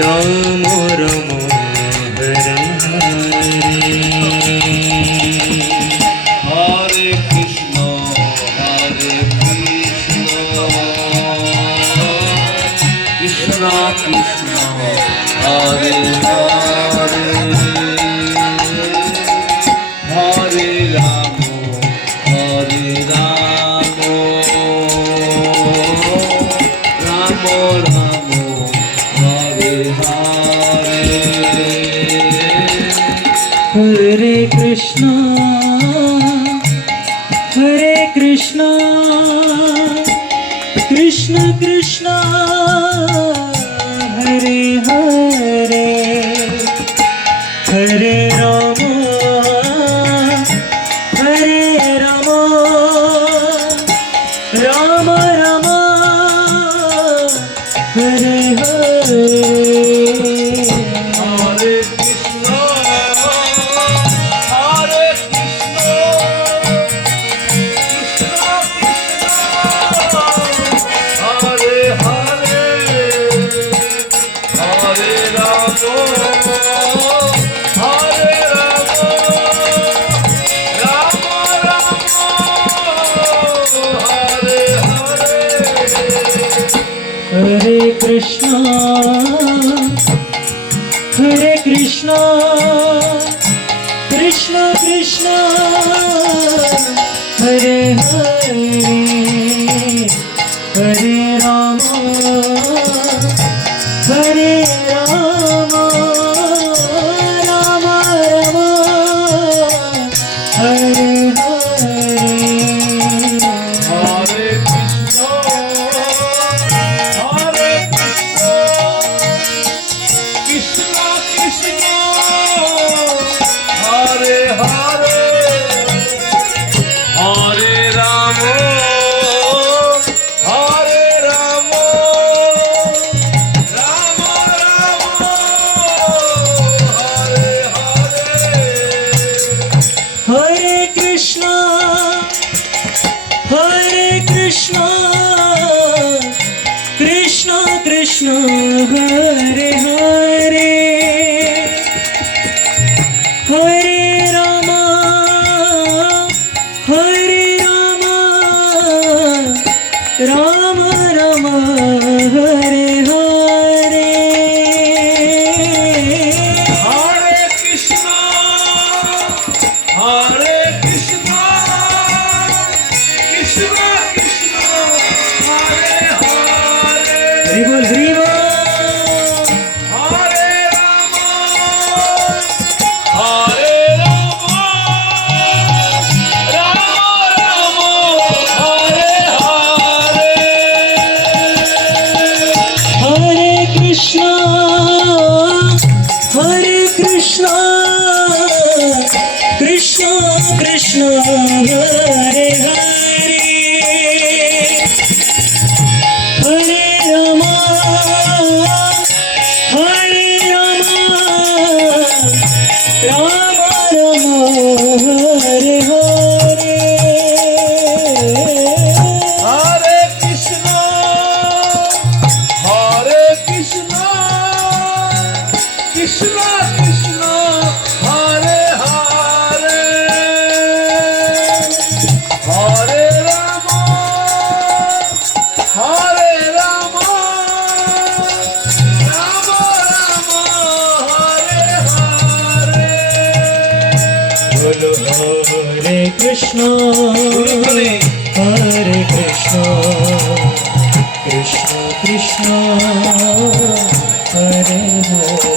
राम राम हरे हरे कृष्ण कृष्ण कृष्ण हरे हरे हरे राम राम राम हरे हरे कृष्ण कृष्ण कृष्ण हरे हरे हरे राम राम राम हरे हरे हरे कृष्ण हरे कृष्ण कृष्ण कृष्ण हरे हरे हरे राम राम राम हरे हरे हरे कृष्ण कृष्ण कृष्ण हरे हरे हरे राम राम राम हरे हरे हरे कृष्ण कृष्ण कृष्ण हरे हरे हरि बोल हरे राम राम हरे हरे हरे कृष्ण कृष्ण कृष्ण हरे हरे हरे राम राम राम हरे हरे हरे कृष्ण कृष्ण कृष्ण हरे हरे हरे राम राम राम हरे हरे बोलो हरे कृष्ण कृष्ण कृष्ण हरे हरे